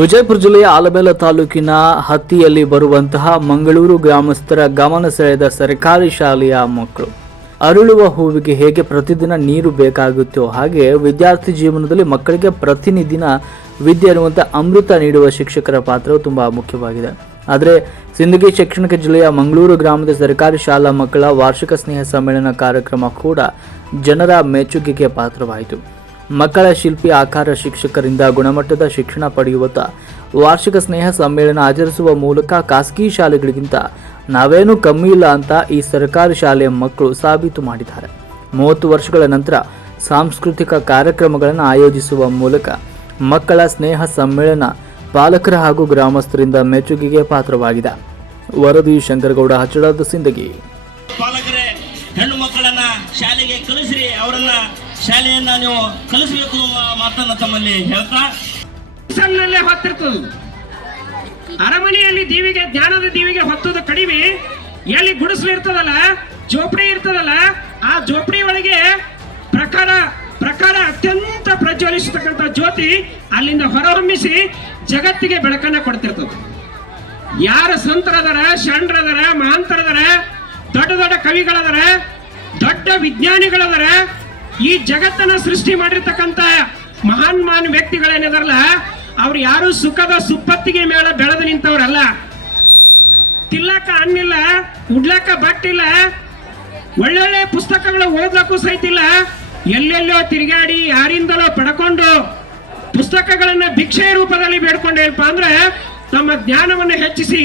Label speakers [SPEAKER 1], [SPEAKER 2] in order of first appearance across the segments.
[SPEAKER 1] ವಿಜಯಪುರ ಜಿಲ್ಲೆಯ ಆಲಮೇಲ ತಾಲೂಕಿನ ಹತ್ತಿಯಲ್ಲಿ ಬರುವಂತಹ ಮಂಗಳೂರು ಗ್ರಾಮಸ್ಥರ ಗಮನ ಸೆಳೆದ ಸರ್ಕಾರಿ ಶಾಲೆಯ ಮಕ್ಕಳು. ಅರಳುವ ಹೂವಿಗೆ ಹೇಗೆ ಪ್ರತಿದಿನ ನೀರು ಬೇಕಾಗುತ್ತೋ ಹಾಗೆ ವಿದ್ಯಾರ್ಥಿ ಜೀವನದಲ್ಲಿ ಮಕ್ಕಳಿಗೆ ಪ್ರತಿನಿಧಿನ ವಿದ್ಯೆ ಅನ್ನುವಂಥ ಅಮೃತ ನೀಡುವ ಶಿಕ್ಷಕರ ಪಾತ್ರವು ತುಂಬ ಮುಖ್ಯವಾಗಿದೆ. ಆದರೆ ಸಿಂದಗಿ ಶೈಕ್ಷಣಿಕ ಜಿಲ್ಲೆಯ ಮಂಗಳೂರು ಗ್ರಾಮದ ಸರ್ಕಾರಿ ಶಾಲಾ ಮಕ್ಕಳ ವಾರ್ಷಿಕ ಸ್ನೇಹ ಸಮ್ಮೇಳನ ಕಾರ್ಯಕ್ರಮ ಕೂಡ ಜನರ ಮೆಚ್ಚುಗೆಗೆ ಪಾತ್ರವಾಯಿತು. ಮಕ್ಕಳ ಶಿಲ್ಪಿ ಆಕಾರ ಶಿಕ್ಷಕರಿಂದ ಗುಣಮಟ್ಟದ ಶಿಕ್ಷಣ ಪಡೆಯುವತ್ತ ವಾರ್ಷಿಕ ಸ್ನೇಹ ಸಮ್ಮೇಳನ ಆಚರಿಸುವ ಮೂಲಕ ಖಾಸಗಿ ಶಾಲೆಗಳಿಗಿಂತ ನಾವೇನೂ ಕಮ್ಮಿ ಇಲ್ಲ ಅಂತ ಈ ಸರ್ಕಾರಿ ಶಾಲೆಯ ಮಕ್ಕಳು ಸಾಬೀತು ಮಾಡಿದ್ದಾರೆ. ಮೂವತ್ತು ವರ್ಷಗಳ ನಂತರ ಸಾಂಸ್ಕೃತಿಕ ಕಾರ್ಯಕ್ರಮಗಳನ್ನು ಆಯೋಜಿಸುವ ಮೂಲಕ ಮಕ್ಕಳ ಸ್ನೇಹ ಸಮ್ಮೇಳನ ಪಾಲಕರ ಹಾಗೂ ಗ್ರಾಮಸ್ಥರಿಂದ ಮೆಚ್ಚುಗೆಗೆ ಪಾತ್ರವಾಗಿದೆ. ವರದಿ ಶಂಕರಗೌಡ ಹಚ್ಚಡದ ಸಿಂದಗಿ.
[SPEAKER 2] ಪಾಲಕರೇ, ಹೆಣ್ಣು ಮಕ್ಕಳನ್ನ ಶಾಲೆಗೆ ಕಳಿಸ್ರಿ, ಅವರನ್ನ ಶಾಲೆಯನ್ನ ನೀವು ಕಲಿಸಬೇಕು ಮಾತನ್ನ ತಮ್ಮಲ್ಲಿ ಹೇಳ್ತಾ?
[SPEAKER 3] ಹೊತ್ತಿರ್ತದೆ. ಅರಮನೆಯಲ್ಲಿ ದೀವಿಗೆ ಜ್ಞಾನದ ದೀವಿಗೆ ಹೊತ್ತದ ಕಡಿಮೆ. ಎಲ್ಲಿ ಗುಡಿಸಲು ಇರ್ತದಲ್ಲ, ಜೋಪಡಿ ಇರ್ತದಲ್ಲ, ಆ ಜೋಪಡಿ ಒಳಗೆ ಪ್ರಕಾರ ಪ್ರಕಾರ ಅತ್ಯಂತ ಪ್ರಜ್ವಲಿಸತಕ್ಕಂಥ ಜ್ಯೋತಿ ಅಲ್ಲಿಂದ ಹೊರಹೊಮ್ಮಿಸಿ ಜಗತ್ತಿಗೆ ಬೆಳಕನ್ನ ಕೊಡ್ತಿರ್ತದೆ. ಯಾರ ಸಂತರದರ ಶರಣರದರ ಮಹಾಂತರದರ ದೊಡ್ಡ ದೊಡ್ಡ ಕವಿಗಳದರ, ದೊಡ್ಡ ವಿಜ್ಞಾನಿಗಳದರ ಈ ಜಗತ್ತನ್ನ ಸೃಷ್ಟಿ ಮಾಡಿರ್ತಕ್ಕಂಥ ಮಹಾನ್ ಮಹಾನ್ ವ್ಯಕ್ತಿಗಳೇನಿದಾರಲ್ಲ, ಅವ್ರು ಯಾರು ಸುಖದ ಸುಪ್ಪತ್ತಿಗೆ ಮೇಳ ಬೆಳೆದು ನಿಂತವ್ರಲ್ಲ. ತಿಲ್ಲಕ ಅನ್ನಿಲ್ಲ ಉಡ್ಲಾಕ ಬಟ್ಟಿಲ್ಲ, ಒಳ್ಳೊಳ್ಳೆ ಪುಸ್ತಕಗಳು ಓದ್ಲಕ್ಕೂ ಸಹಿತಿಲ್ಲ ಎಲ್ಲೆಲ್ಲೋ ತಿರುಗಾಡಿ ಯಾರಿಂದಲೋ ಪಡ್ಕೊಂಡು ಪುಸ್ತಕಗಳನ್ನ ಭಿಕ್ಷೆ ರೂಪದಲ್ಲಿ ಬೇಡ್ಕೊಂಡೇನಪ್ಪ ಅಂದ್ರೆ ತಮ್ಮ ಜ್ಞಾನವನ್ನು ಹೆಚ್ಚಿಸಿ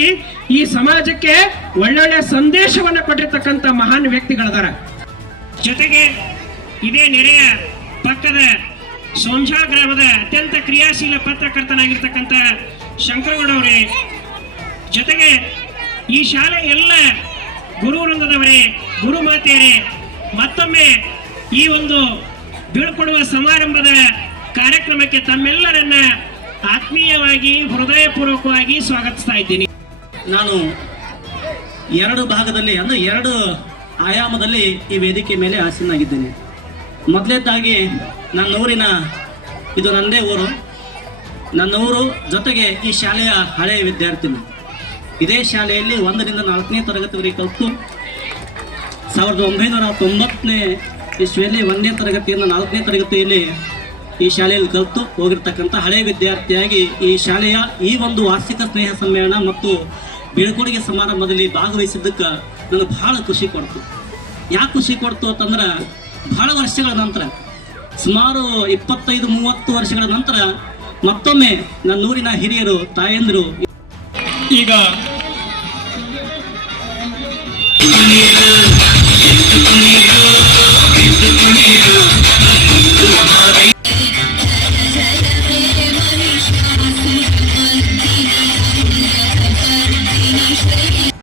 [SPEAKER 3] ಈ ಸಮಾಜಕ್ಕೆ ಒಳ್ಳೊಳ್ಳೆ ಸಂದೇಶವನ್ನು ಕೊಟ್ಟಿರ್ತಕ್ಕಂಥ ಮಹಾನ್ ವ್ಯಕ್ತಿಗಳದಾರ. ಜೊತೆಗೆ ಇದೇ ನೆರೆಯ ಪಕ್ಕದ ಸೋಂಶಾ ಗ್ರಾಮದ ಅತ್ಯಂತ ಕ್ರಿಯಾಶೀಲ ಪತ್ರಕರ್ತನಾಗಿರ್ತಕ್ಕಂಥ ಶಂಕರಗೌಡ ಅವರೇ, ಜೊತೆಗೆ ಈ ಶಾಲೆ ಎಲ್ಲ ಗುರು ವೃಂದದವರೇ ಗುರು ಮಾತೆಯರೇ ಮತ್ತೊಮ್ಮೆ ಈ ಒಂದು ಬೀಳ್ಕೊಡುವ ಸಮಾರಂಭದ ಕಾರ್ಯಕ್ರಮಕ್ಕೆ ತಮ್ಮೆಲ್ಲರನ್ನ ಆತ್ಮೀಯವಾಗಿ, ಹೃದಯಪೂರ್ವಕವಾಗಿ ಸ್ವಾಗತಿಸ್ತಾ ಇದ್ದೀನಿ.
[SPEAKER 2] ನಾನು ಎರಡು ಭಾಗದಲ್ಲಿ, ಅಂದರೆ ಎರಡು ಆಯಾಮದಲ್ಲಿ ಈ ವೇದಿಕೆ ಮೇಲೆ ಆಸೀನಾಗಿದ್ದೇನೆ. ಮೊದಲನೇದಾಗಿ ನನ್ನ ಊರಿನ, ಇದು ನನ್ನದೇ ಊರು. ನನ್ನ ಊರು ಜೊತೆಗೆ ಈ ಶಾಲೆಯ ಹಳೆಯ ವಿದ್ಯಾರ್ಥಿನಿ. ಇದೇ ಶಾಲೆಯಲ್ಲಿ ಒಂದರಿಂದ ನಾಲ್ಕನೇ ತರಗತಿವರೆಗೆ ಕಲಿತು, ಸಾವಿರದ ಒಂಬೈನೂರ ತೊಂಬತ್ತನೇ ಇಸ್ವಿಯಲ್ಲಿ ಒಂದನೇ ತರಗತಿಯಿಂದ ನಾಲ್ಕನೇ ತರಗತಿಯಲ್ಲಿ ಈ ಶಾಲೆಯಲ್ಲಿ ಕಲಿತು ಹೋಗಿರ್ತಕ್ಕಂಥ ಹಳೆಯ ವಿದ್ಯಾರ್ಥಿಯಾಗಿ ಈ ಶಾಲೆಯ ಈ ಒಂದು ವಾರ್ಷಿಕ ಸ್ನೇಹ ಸಮ್ಮೇಳನ ಮತ್ತು ಬೀಳ್ಕೊಡುಗೆ ಸಮಾರಂಭದಲ್ಲಿ ಭಾಗವಹಿಸಿದ್ದಕ್ಕೆ ನನಗೆ ಭಾಳ ಖುಷಿ ಕೊಡ್ತು. ಯಾಕೆ ಖುಷಿ ಕೊಡ್ತು ಅಂತಂದ್ರೆ ಬಹಳ ವರ್ಷಗಳ ನಂತರ ಸುಮಾರು ಇಪ್ಪತ್ತೈದು ಮೂವತ್ತು ವರ್ಷಗಳ ನಂತರ ಮತ್ತೊಮ್ಮೆ ನನ್ನ ಊರಿನ ಹಿರಿಯರು ತಾಯಂದಿರು
[SPEAKER 3] ಈಗ